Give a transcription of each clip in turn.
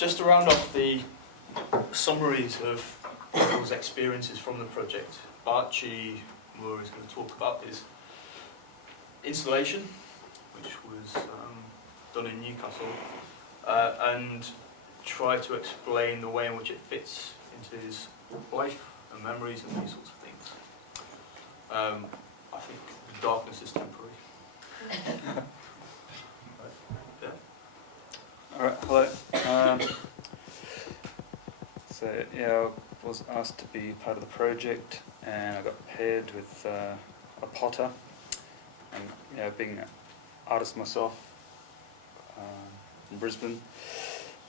just to round off the summaries of people's experiences from the project, Archie Moore is going to talk about his installation, which was done in Newcastle, and try to explain the way in which it fits into his life and memories and these sorts of things. I think the darkness is temporary. Yeah. Alright, hello. So yeah, I was asked to be part of the project, and I got paired with a potter, and being an artist myself in Brisbane,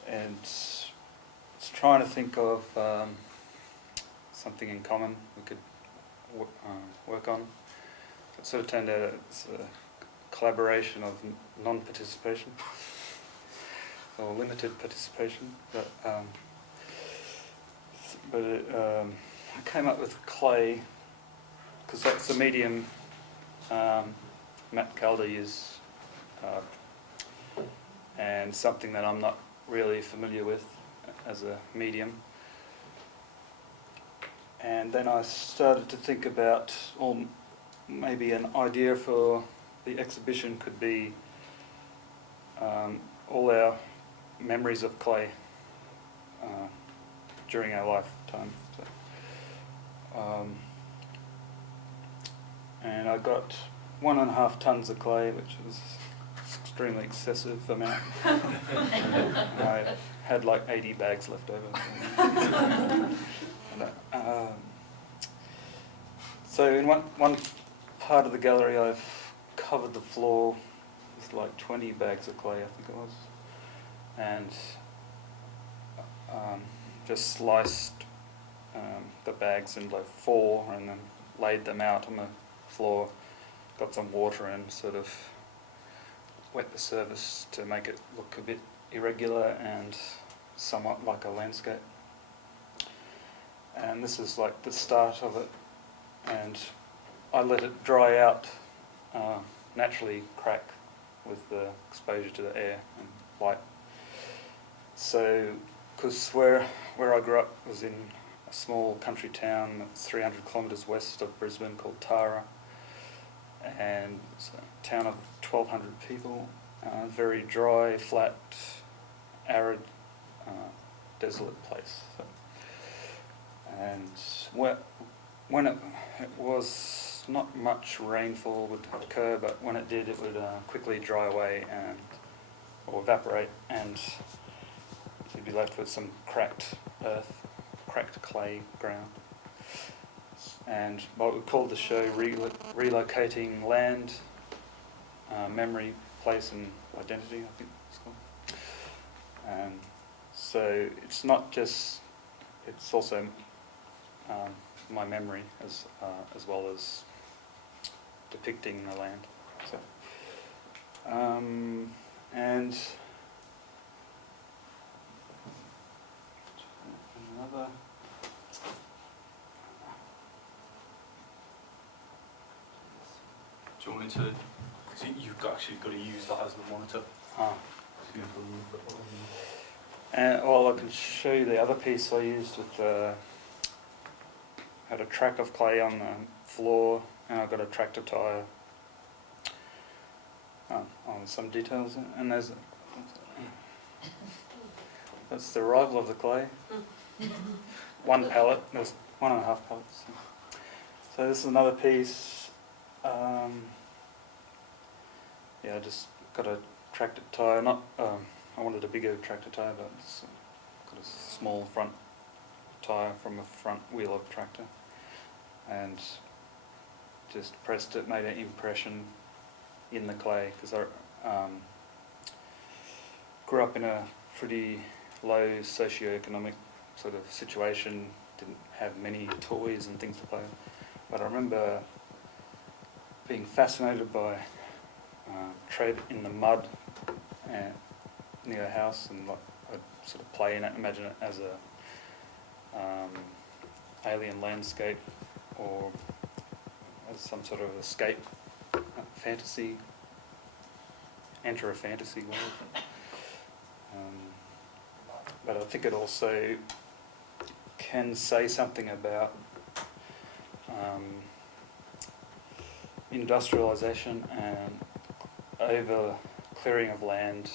and was trying to think of something in common we could work on. It sort of turned out it's a collaboration of non-participation or limited participation, but I came up with clay because that's the medium Matt Calder used, and something that I'm not really familiar with as a medium. And then I started to think about, maybe an idea for the exhibition could be all our memories of clay during our lifetime. So, and I got 1.5 tons of clay, which was extremely excessive amount. I had like 80 bags left over. So in one part of the gallery, I've covered the floor with like 20 bags of clay, I think it was, and just sliced the bags into like 4 and then laid them out on the floor, got some water and sort of wet the surface to make it look a bit irregular and somewhat like a landscape. And this is like the start of it, and I let it dry out, naturally crack with the exposure to the air and light. So, because where I grew up was in a small country town that's 300 kilometres west of Brisbane called Tara, and it's a town of 1,200 people, very dry, flat, arid, desolate place. So, and when it was not much rainfall would occur, but when it did, it would quickly dry away or evaporate, and you'd be left with some cracked earth, cracked clay ground. And what we called the show Relocating Land, Memory, Place and Identity, I think it's called. And so it's not just, it's also my memory as well as depicting the land. So, and another. Do you want me to? Because you've actually got to use that as the monitor. And well, I can show you the other piece I used with. Had a track of clay on the floor, and I got a tractor tyre on some details, and there's that's the arrival of the clay. 1 pallet, there's 1.5 pallets. So this is another piece. I just got a tractor tyre. I wanted a bigger tractor tyre, but it's got a small front tyre from a front wheel of tractor, and just pressed it, made an impression in the clay, because I grew up in a pretty low socio-economic sort of situation, didn't have many toys and things to play with, but I remember being fascinated by tread in the mud near a house, and like I'd sort of play in it, imagine it as a alien landscape or as some sort of escape fantasy, enter a fantasy world. but I think it also can say something about industrialisation and over clearing of land,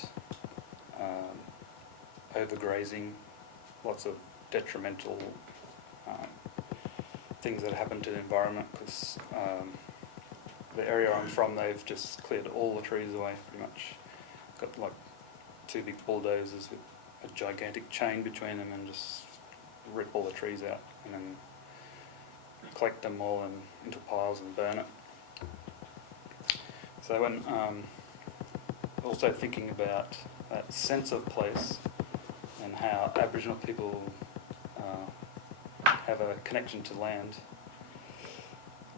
overgrazing, lots of detrimental things that happen to the environment, because the area I'm from, they've just cleared all the trees away pretty much. Got like 2 big bulldozers with a gigantic chain between them and just rip all the trees out and then collect them all into piles and burn it. So when also thinking about that sense of place and how Aboriginal people have a connection to land,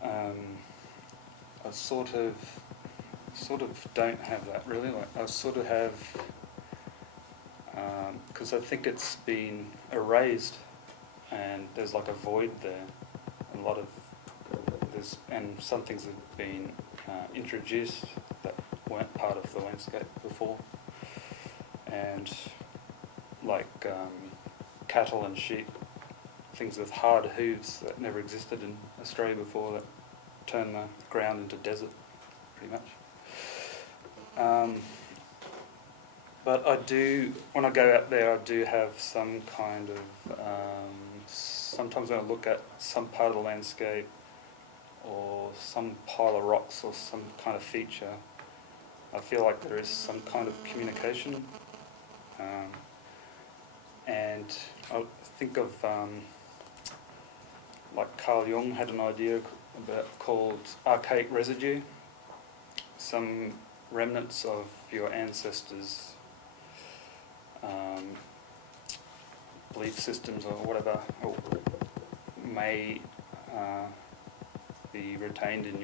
I sort of don't have that really. Like I sort of have, because I think it's been erased, and there's like a void there. And some things have been introduced that weren't part of the landscape before, and like cattle and sheep, things with hard hooves that never existed in Australia before, that turn the ground into desert, pretty much. But I do, when I go out there, I do have some kind of, sometimes when I look at some part of the landscape or some pile of rocks or some kind of feature, I feel like there is some kind of communication. And I think of, like Carl Jung had an idea called archaic residue, some remnants of your ancestors' belief systems or whatever may be retained in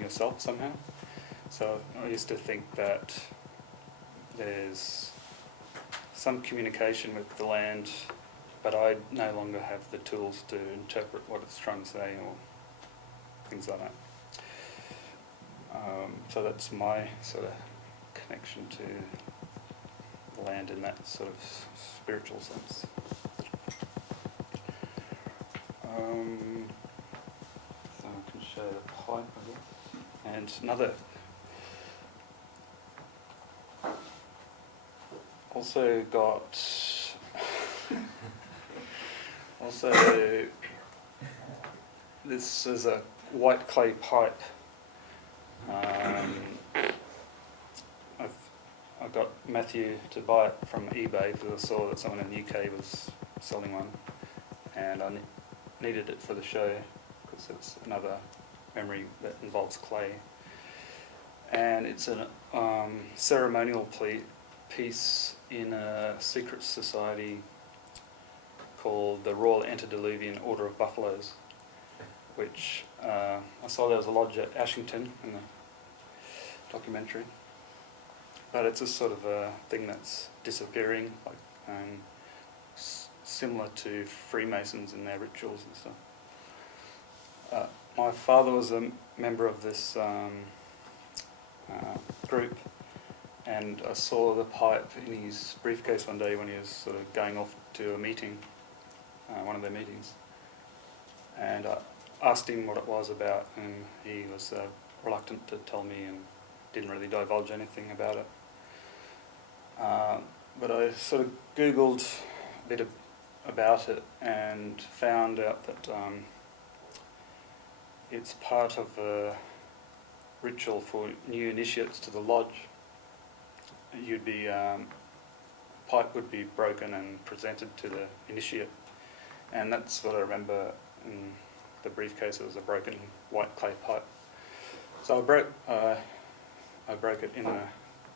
yourself somehow. So I used to think that there's some communication with the land, but I no longer have the tools to interpret what it's trying to say or things like that. So that's my sort of connection to the land in that sort of spiritual sense. So I can show the pipe, I guess. And another. Also got. This is a white clay pipe. I got Matthew to buy it from eBay because I saw that someone in the UK was selling one, and I needed it for the show because it's another memory that involves clay. And it's a ceremonial piece in a secret society called the Royal Antediluvian Order of Buffaloes, which I saw there was a lodge at Ashington in the documentary. But it's a sort of a thing that's disappearing, like similar to Freemasons in their rituals and stuff. My father was a member of this group, and I saw the pipe in his briefcase one day when he was sort of going off to a meeting, one of their meetings. And I asked him what it was about, and he was reluctant to tell me and didn't really divulge anything about it. But I sort of Googled a bit about it and found out that it's part of a ritual for new initiates to the lodge. Pipe would be broken and presented to the initiate, and that's what I remember in the briefcase. It was a broken white clay pipe. So I broke it in a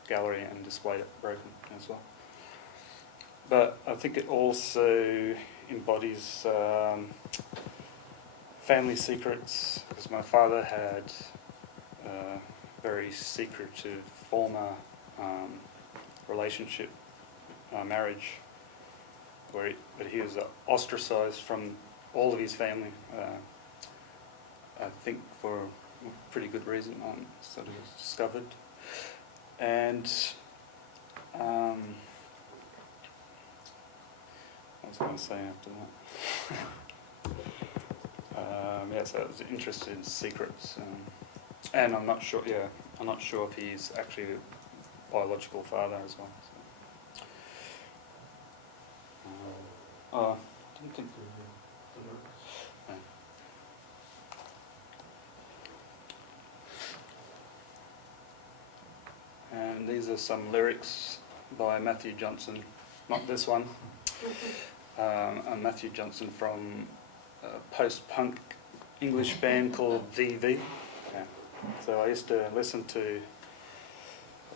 gallery and displayed it broken as well. But I think it also embodies family secrets, because my father had a very secretive former relationship, marriage, where he was ostracised from all of his family, I think for a pretty good reason, I sort of discovered. And was I going to say after that? Yeah, so I was interested in secrets, and I'm not sure. Yeah, I'm not sure if he's actually a biological father as well. So. I didn't think. And these are some lyrics by Matthew Johnson, not this one, and Matthew Johnson from a post-punk English band called VV. Yeah. So I used to listen to,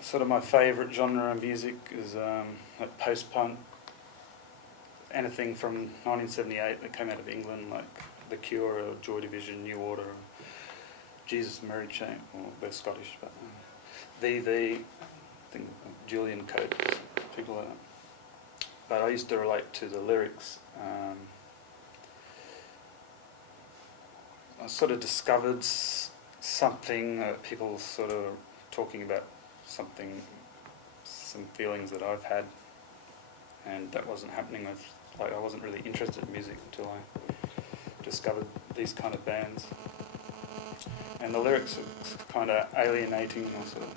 sort of my favourite genre of music is like post-punk, anything from 1978 that came out of England, like The Cure or Joy Division, New Order, or Jesus Mary Chain, or they're Scottish, but VV, I think Julian Coates, people like that. But I used to relate to the lyrics. I sort of discovered something, people sort of talking about something, some feelings that I've had, and that wasn't happening with, like, I wasn't really interested in music until I discovered these kind of bands. And the lyrics are kind of alienating, or sort of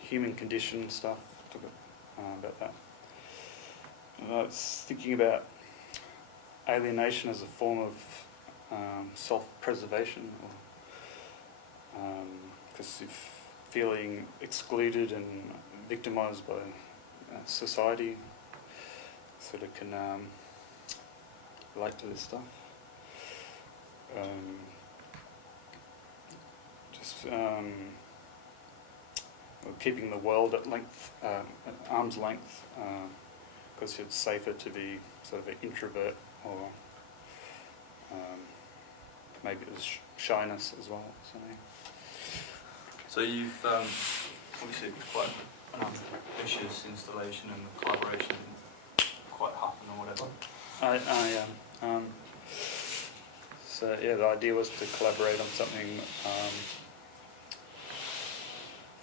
human condition stuff, about that. And I was thinking about alienation as a form of self-preservation, because if feeling excluded and victimised by society, sort of can relate to this stuff. Keeping the world at arm's length, because it's safer to be sort of an introvert, or maybe it was shyness as well. So you've obviously it was quite an ambitious installation, and the collaboration didn't quite happen or whatever. So yeah, the idea was to collaborate on something.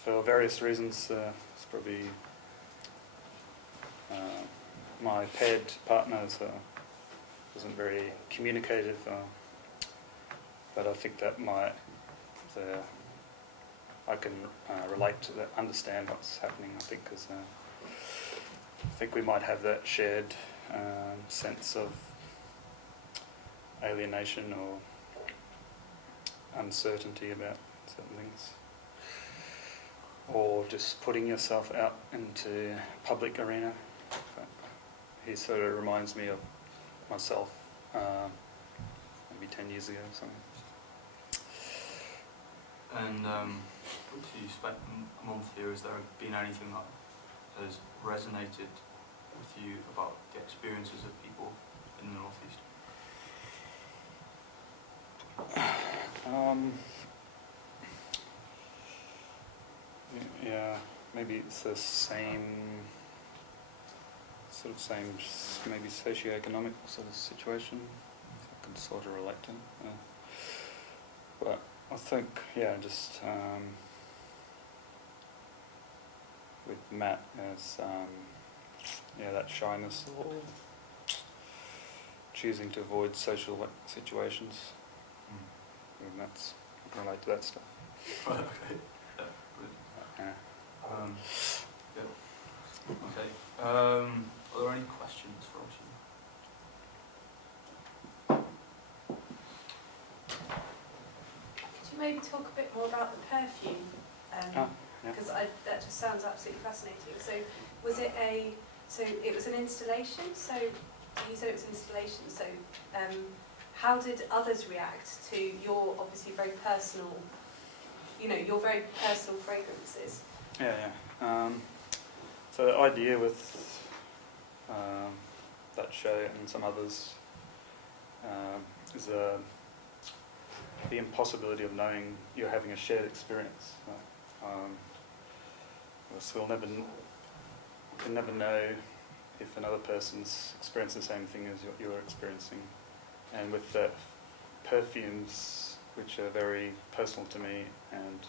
For various reasons, it's probably my paired partner wasn't very communicative, but I think that I can relate to that, understand what's happening. I think because I think we might have that shared sense of alienation or uncertainty about certain things, or just putting yourself out into public arena. But he sort of reminds me of myself maybe 10 years ago or something. And you spent a month here. Has there been anything that has resonated with you about the experiences of people in the Northeast? Yeah, maybe it's the maybe socio-economic sort of situation. I can sort of relate to. But I think, just with Matt, as that shyness or choosing to avoid social situations. And that's, I can relate to that stuff. Right, okay. Okay. Are there any questions for Archie? Could you maybe talk a bit more about the perfume? Because that just sounds absolutely fascinating. So was it it was an installation? So you said it was an installation. So how did others react to your obviously very personal, your very personal fragrances? So the idea with that show and some others is the impossibility of knowing you're having a shared experience. So we can never know if another person's experiencing the same thing as what you're experiencing. And with the perfumes, which are very personal to me and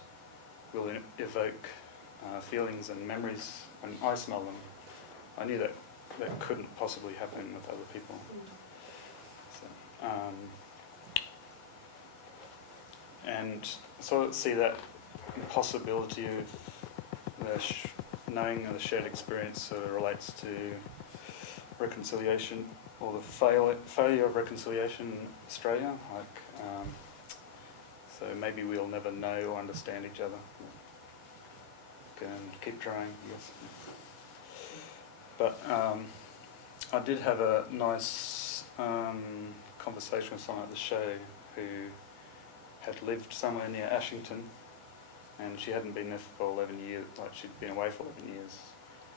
will evoke feelings and memories when I smell them, I knew that that couldn't possibly happen with other people. So, and so I see that possibility of the knowing of the shared experience sort of relates to reconciliation, or the failure of reconciliation in Australia. So maybe we'll never know or understand each other. Can keep trying, yes. But I did have a nice conversation with someone at the show who had lived somewhere near Ashington, and she hadn't been there for 11 years, like she'd been away for 11 years.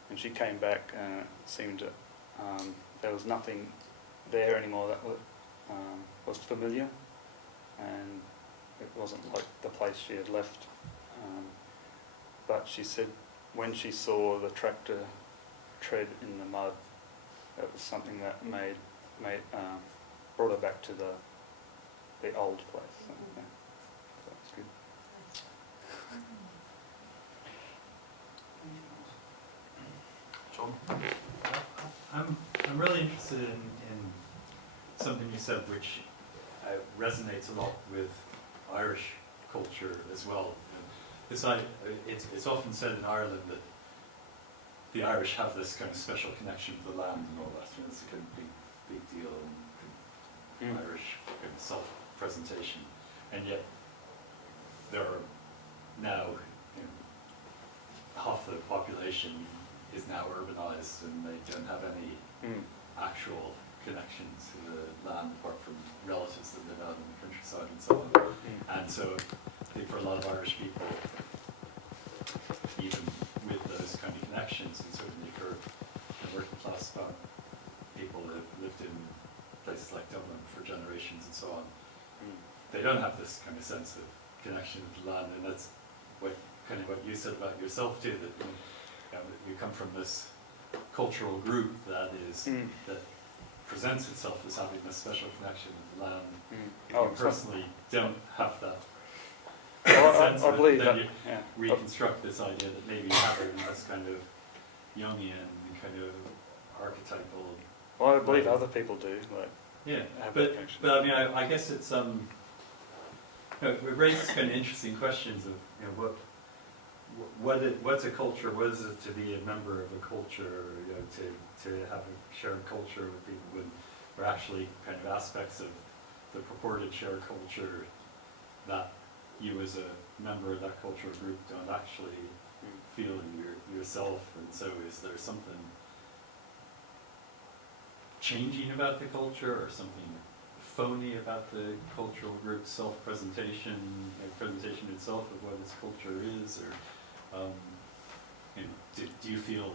And she came back and it seemed that there was nothing there anymore that was familiar, and it wasn't like the place she had left. But she said when she saw the tractor tread in the mud, it was something that brought her back to the old place. So, yeah, so that's good. John? I'm really interested in something you said, which resonates a lot with Irish culture as well. It's often said in Ireland that the Irish have this kind of special connection to the land and all that. You know, it's a kind of big deal in Irish kind of self-presentation, and yet there are now, you know, half the population is now urbanized, and they don't have any actual connection to the land apart from relatives that live out in the countryside and so on. And so I think for a lot of Irish people, even with those kind of connections, and certainly for working class people that have lived in places like Dublin for generations and so on, they don't have this kind of sense of connection with the land. And that's what you said about yourself too, that you come from this cultural group that is that presents itself as having this special connection with the land. If you personally don't have that sense I of believe it, that. then you reconstruct this idea that maybe having this kind of Jungian kind of archetypal. Well, I believe other people do. Like, yeah, have but that connection. I mean, I guess it's it raises kind of interesting questions of, you know, what's a culture? What is it to be a member of a culture? You know, to have a shared culture with people when there are actually kind of aspects of the purported shared culture that you as a member of that cultural group don't actually feel in yourself. And so is there something changing about the culture, or something phony about the cultural group's self-presentation, presentation itself of what its culture is, or you know, do you feel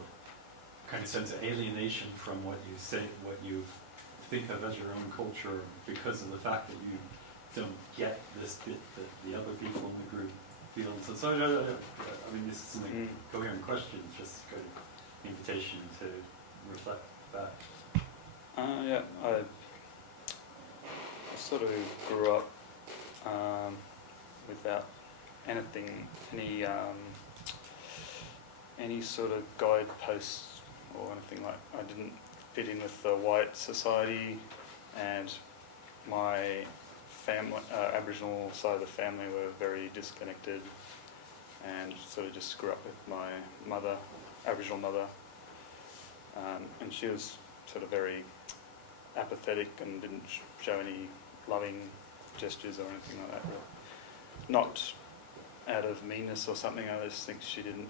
kind of sense of alienation from what you say, what you think of as your own culture, because of the fact that you don't get this bit that the other people in the group feel? So I mean, this isn't a coherent question, it's just kind of invitation to reflect back. Yeah, I sort of grew up without any sort of guideposts or anything. Like, I didn't fit in with the white society, and my family, Aboriginal side of the family, were very disconnected, and sort of just grew up with my mother, Aboriginal mother, and she was sort of very apathetic and didn't show any loving gestures or anything like that. Not out of meanness or something, I just think she didn't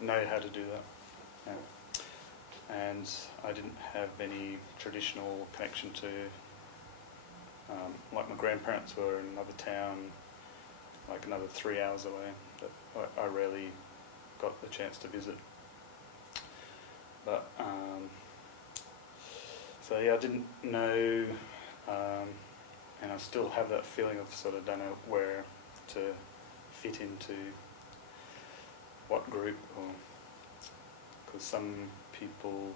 know how to do that. Yeah. And I didn't have any traditional connection to, like my grandparents were in another town, like another 3 hours away, that I rarely got the chance to visit. But so yeah, I didn't know, and I still have that feeling of sort of don't know where to fit into what group, or because some people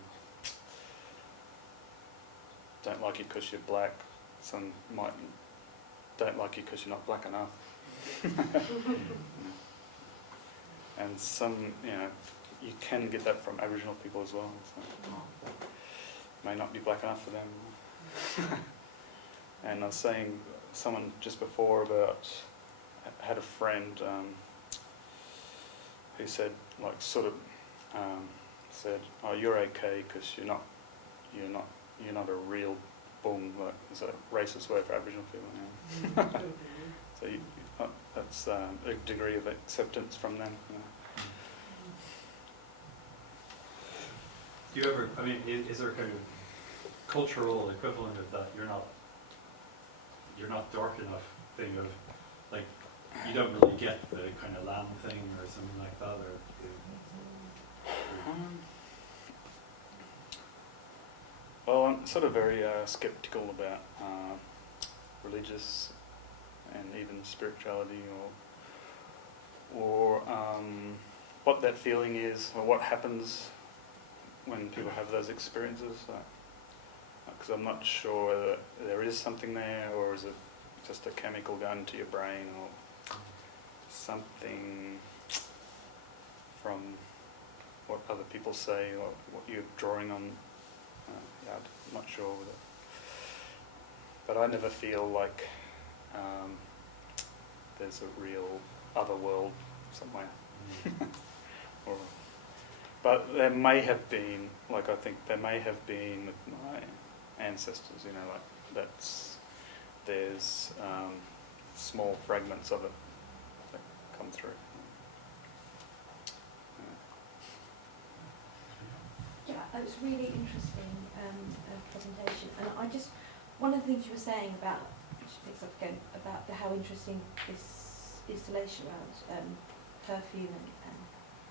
don't like you because you're black, some don't like you because you're not black enough. And some, you know, you can get that from Aboriginal people as well. So may not be black enough for them. And I was saying, someone just before about, I had a friend who said, like, sort of said, "Oh, you're okay because you're not a real bung." Like, it's a racist word for Aboriginal people. Yeah. So that's a degree of acceptance from them. You know. Do you ever, I mean, is there a kind of cultural equivalent of that? You're not dark enough thing of, like, you don't really get the kind of land thing or something like that, or Well, I'm sort of very sceptical about religious and even spirituality, or what that feeling is, or what happens when people have those experiences. Because I'm not sure whether there is something there, or is it just a chemical going to your brain, or something from what other people say, or what you're drawing on. Yeah, I'm not sure with it. But I never feel like there's a real other world somewhere. But there may have been, like, I think there may have been with my ancestors, you know, like there's small fragments of it that come through. Yeah, it was really interesting presentation, and I just, one of the things you were saying about, which picks up again, about how interesting this installation around perfume and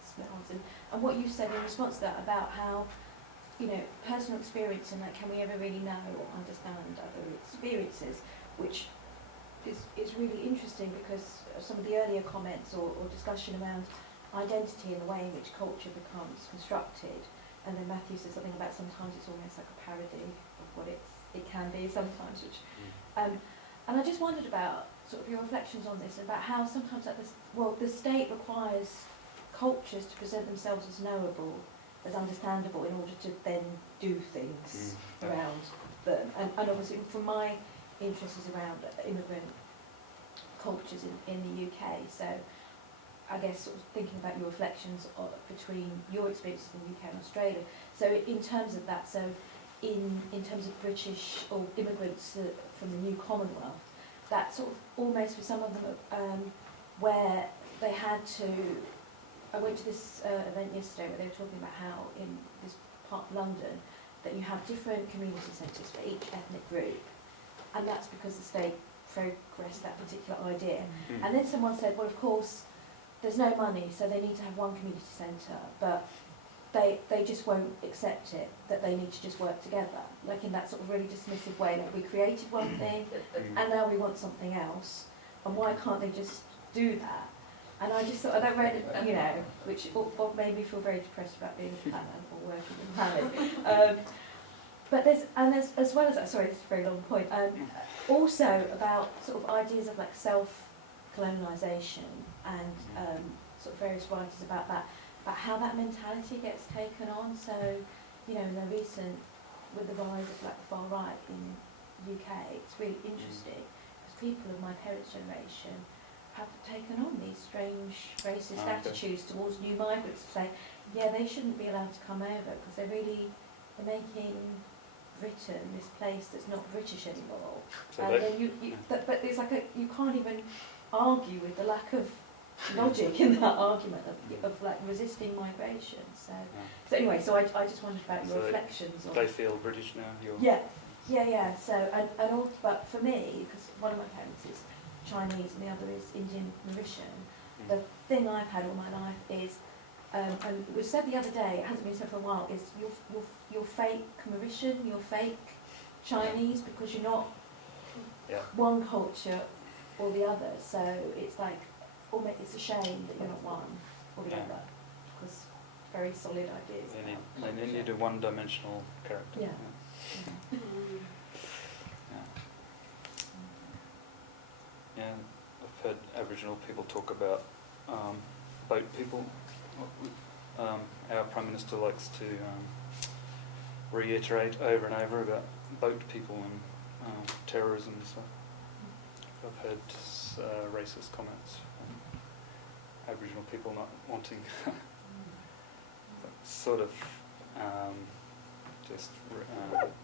smells, and what you said in response to that about how, you know, personal experience and, like, can we ever really know or understand other experiences, which is really interesting because of some of the earlier comments or discussion around identity and the way in which culture becomes constructed. And then Matthew said something about sometimes it's almost like a parody of what it can be sometimes, which, and I just wondered about sort of your reflections on this, about how sometimes like this, well, the state requires cultures to present themselves as knowable, as understandable, in order to then do things around them. And obviously from my interest is around immigrant cultures in the UK, so I guess sort of thinking about your reflections between your experiences in the UK and Australia. So in terms of that, so in terms of British or immigrants from the new Commonwealth, that sort of almost for some of them where they had to, I went to this event yesterday where they were talking about how in this part of London that you have different community centres for each ethnic group, and that's because the state progressed that particular idea. And then someone said, well, of course, there's no money, so they need to have one community centre, but they just won't accept it, that they need to just work together, like in that sort of really dismissive way, like we created one thing, and now we want something else, and why can't they just do that? And I just thought, and I read, you know, which made me feel very depressed about being a planner or working in planning. But there's as well as that, sorry, this is a very long point, also about sort of ideas of like self-colonisation and sort of various writers about that, about how that mentality gets taken on. So, you know, in the recent, with the rise of like the far right in the UK, it's really interesting because people of my parents' generation have taken on these strange racist attitudes towards new migrants to say, yeah, they shouldn't be allowed to come over because they're making Britain this place that's not British anymore. So And then but there's like you can't even argue with the lack of logic in that argument of like resisting migration. So anyway, so I just wondered about your reflections on. They feel British now. Yeah. So and all, but for me, because one of my parents is Chinese and the other is Indian Mauritian, the thing I've had all my life is, and it was said the other day, it hasn't been said for a while, is you're fake Mauritian, you're fake Chinese because you're not one culture or the other. So it's like, almost, it's a shame that you're not one or the other, because very solid ideas. They need a one-dimensional character. Yeah. Yeah, I've heard Aboriginal people talk about boat people. our Prime Minister likes to reiterate over and over about boat people and terrorism and stuff. I've heard racist comments from Aboriginal people not wanting sort of just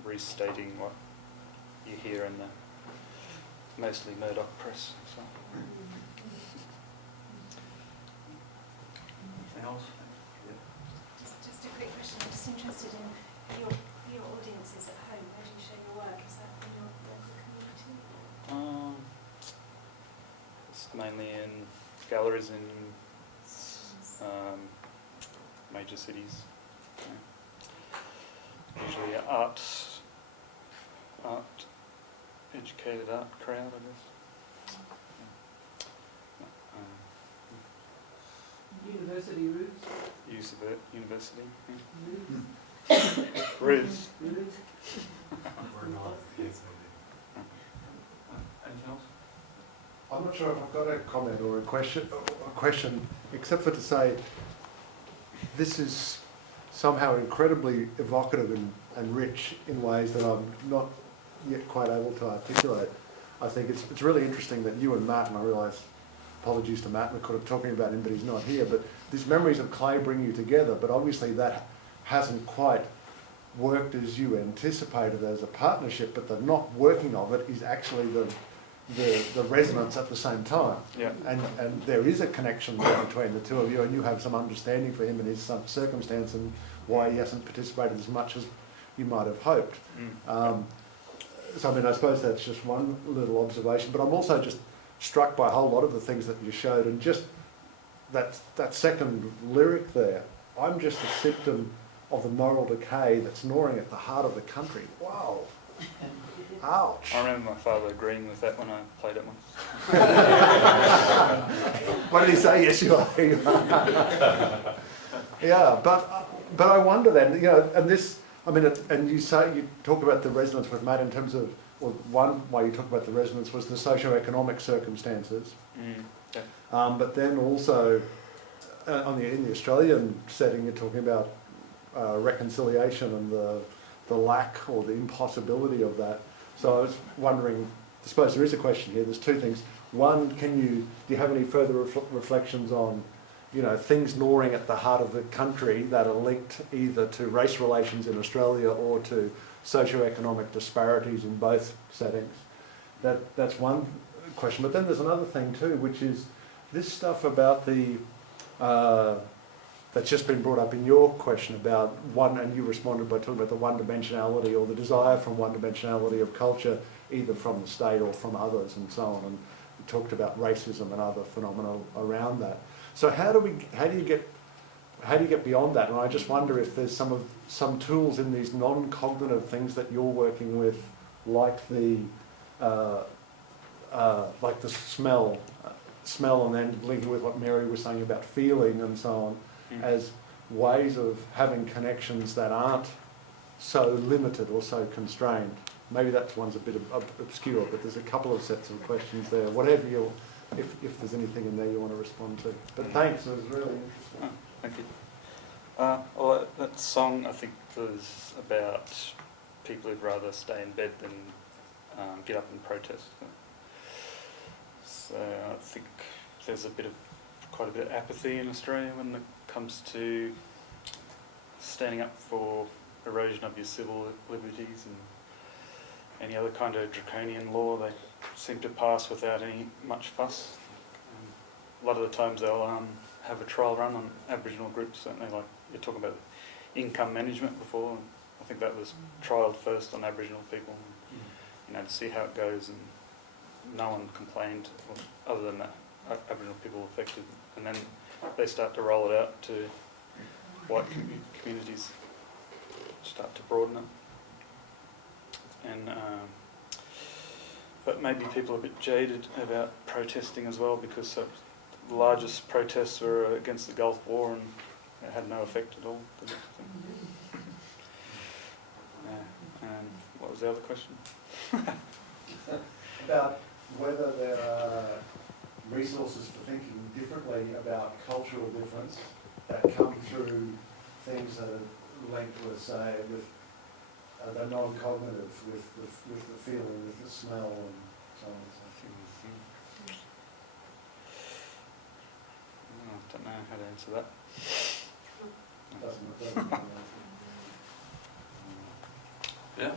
restating what you hear in the mostly Murdoch press. So. Anything else? Just a quick question. I'm just interested in your audiences at home. Where do you show your work? Is that in your local community? It's mainly in galleries in major cities. Yeah. Usually educated art crowd, I guess. University roots? University. Roots. Roots. Roots. Or not, yes, Anything else? I'm not sure if I've got a comment or a question, except for to say this is somehow incredibly evocative and rich in ways that I'm not yet quite able to articulate. I think it's really interesting that you and Matt, and I realise, apologies to Matt, we could have talking about him, but he's not here, but these memories of clay bring you together, but obviously that hasn't quite worked as you anticipated as a partnership, but the not working of it is actually the resonance at the same time. Yeah. And there is a connection there between the two of you, and you have some understanding for him and his circumstance and why he hasn't participated as much as you might have hoped. So I mean, I suppose that's just one little observation, but I'm also just struck by a whole lot of the things that you showed, and just that second lyric there, I'm just a symptom of the moral decay that's gnawing at the heart of the country. Wow. Ouch. I remember my father agreeing with that when I played it once. What did he say? Yes, you are. Yeah, but I wonder then, you know, and this, I mean, and you talk about the resonance with Matt in terms of, well, one way you talk about the resonance was the socio-economic circumstances, Yeah. but then also in the Australian setting, you're talking about reconciliation and the lack or the impossibility of that. So I was wondering, I suppose there is a question here. There's two things. One, do you have any further reflections on, you know, things gnawing at the heart of the country that are linked either to race relations in Australia or to socio-economic disparities in both settings? That's one question. But then there's another thing too, which is this stuff about that's just been brought up in your question about one, and you responded by talking about the one-dimensionality or the desire from one-dimensionality of culture, either from the state or from others and so on. And you talked about racism and other phenomena around that. So how do you get beyond that? And I just wonder if there's some tools in these non-cognitive things that you're working with, like the smell, and then linking with what Mary was saying about feeling and so on, as ways of having connections that aren't so limited or so constrained. Maybe that one's a bit obscure, but there's a couple of sets of questions there. Whatever if there's anything in there you want to respond to. But thanks, it was really interesting. Thank you. Well, that song, I think, was about people who'd rather stay in bed than get up and protest. So I think there's quite a bit of apathy in Australia when it comes to standing up for erosion of your civil liberties and any other kind of draconian law they seem to pass without any much fuss. A lot of the times they'll have a trial run on Aboriginal groups, don't they? Like you're talking about income management before, and I think that was trialled first on Aboriginal people, you know, to see how it goes, and no one complained other than that Aboriginal people affected, and then they start to roll it out to white communities, start to broaden it. And but maybe people are a bit jaded about protesting as well, because the largest protests were against the Gulf War and it had no effect at all. And what was the other question? About whether there are resources for thinking differently about cultural difference that come through things that are linked with, say, with the non-cognitive, with the feeling, with the smell, and so on and so I don't know how to answer that. forth. Doesn't. Yeah.